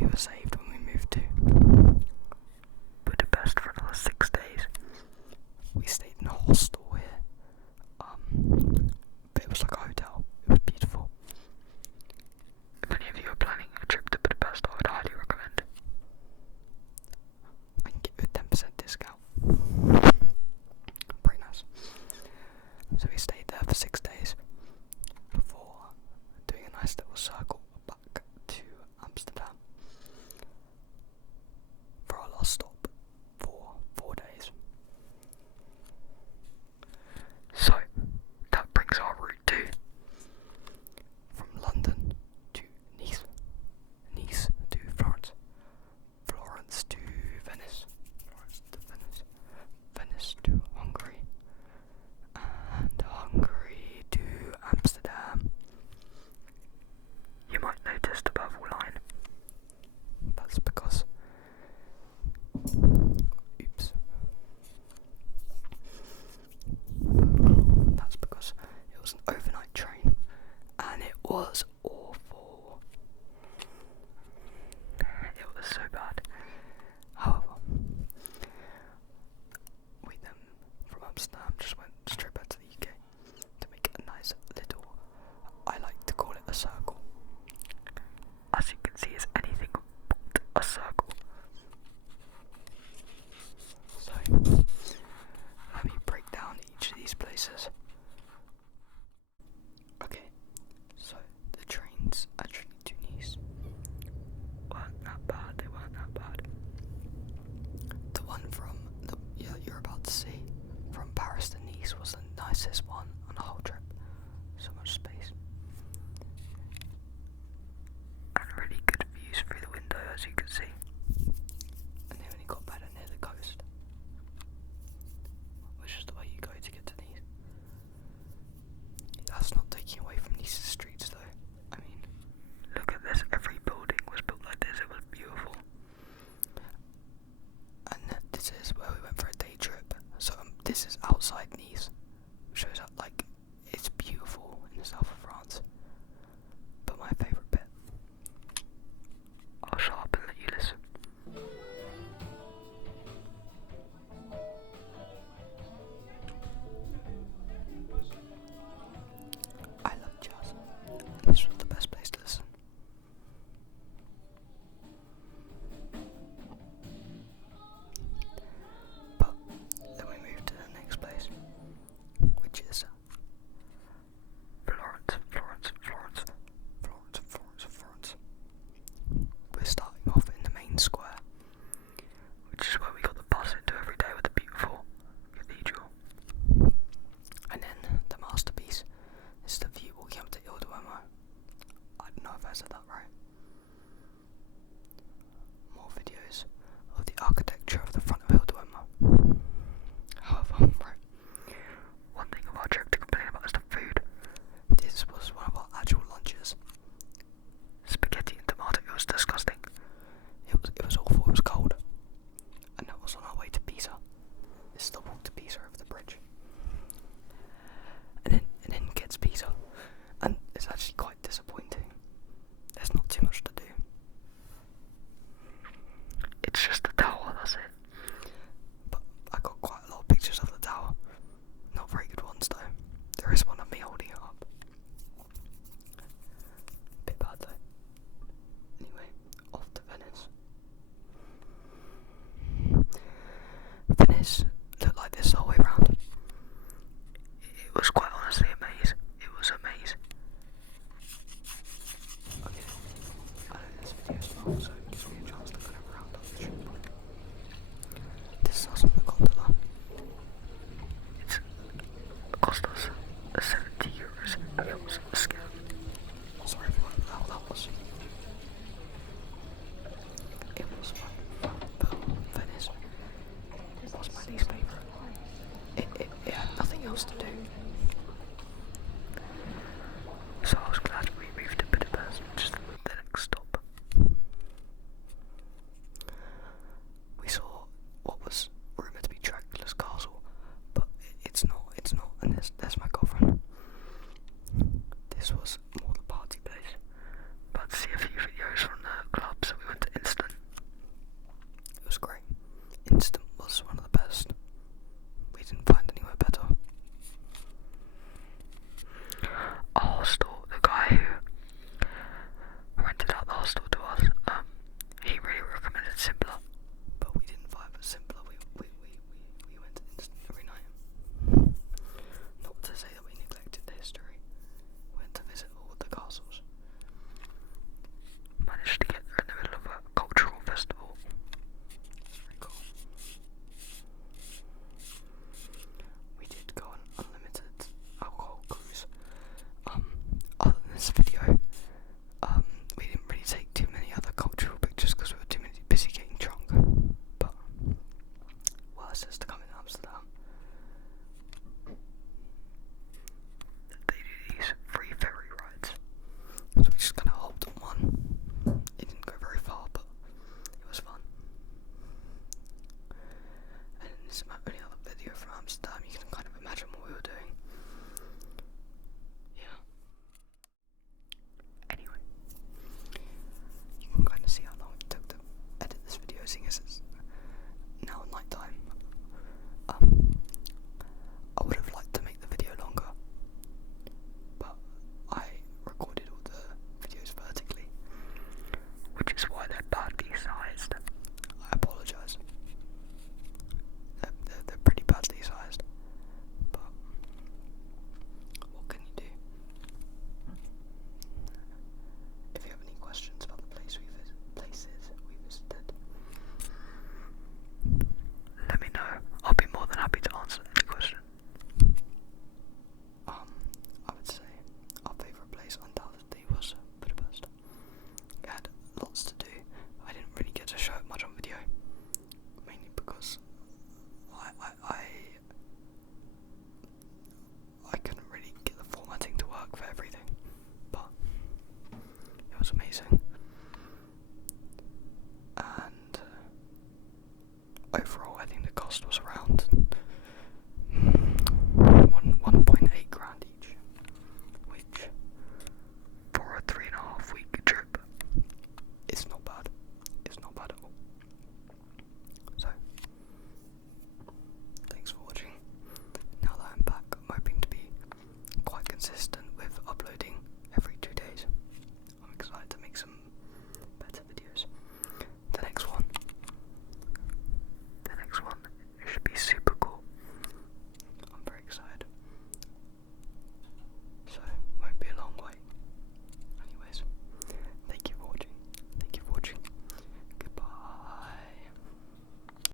we were saved when we moved to Budapest for another 6 days. We stayed in a hostel here, but it was like a hotel. It was beautiful. If any of you are planning a trip to Budapest, I would highly recommend. I can give you a 10% discount. Pretty nice. So we stayed there for 6 days before doing a nice little circle back to Amsterdam for our last stop for 4 days. So that brings our route to from London to Nice, Nice to Florence, Florence to Venice, Florence to Venice, Venice to Hungary, and Hungary to Amsterdam. You might notice the purple line. That's because, oops, that's because it was an overnight train and it was awful. It was so bad. However, we then from Amsterdam just went straight back to the UK to make a nice little, I like to call it a circle. As you can see, it's anything but a circle. So, let me break down each of these places. Okay, so the trains actually to Nice weren't that bad, they weren't that bad. The one from, you're about to see, from Paris to Nice was the nicest one on the whole trip. So much space. And really good views through the window, as you can see. And they only got better near the coast, which is the way you go to get to Nice. That's not taking away from Nice's streets though. I mean, look at this, every building was built like this, it was beautiful. And this is where we went for a day trip. So this is outside Nice. Shows up like it's beautiful in the south of France. But my favourite bit, I'll shut up and let you listen. I love jazz. This was the best place to listen. But then we moved to the next place, which is Florence, Florence, Florence, Florence, Florence, Florence. We're starting off in the main square, which is where we got the bus into every day with the beautiful cathedral. And then the masterpiece is the view walking up to Il Duomo. I don't know if I said that right. More videos of the architecture of the front of Il Duomo. However, right, one thing of our trip to complain about is the food. This was one of our actual lunches. Spaghetti and tomato, it was disgusting. It was awful, it was cold. And that was on our way to Pisa. This is the walk to Pisa over the bridge. And then gets Pisa. And it's actually quite disappointing. There's not too much to do. It's just the tower, that's it. But I got quite a lot of pictures of the tower. Not very good ones though. There is one of me holding it up. Bit bad though. Anyway, off to Venice. Venice looked like this the whole way around. It was quite honestly a maze. It was a maze. Okay, I know this video is long, so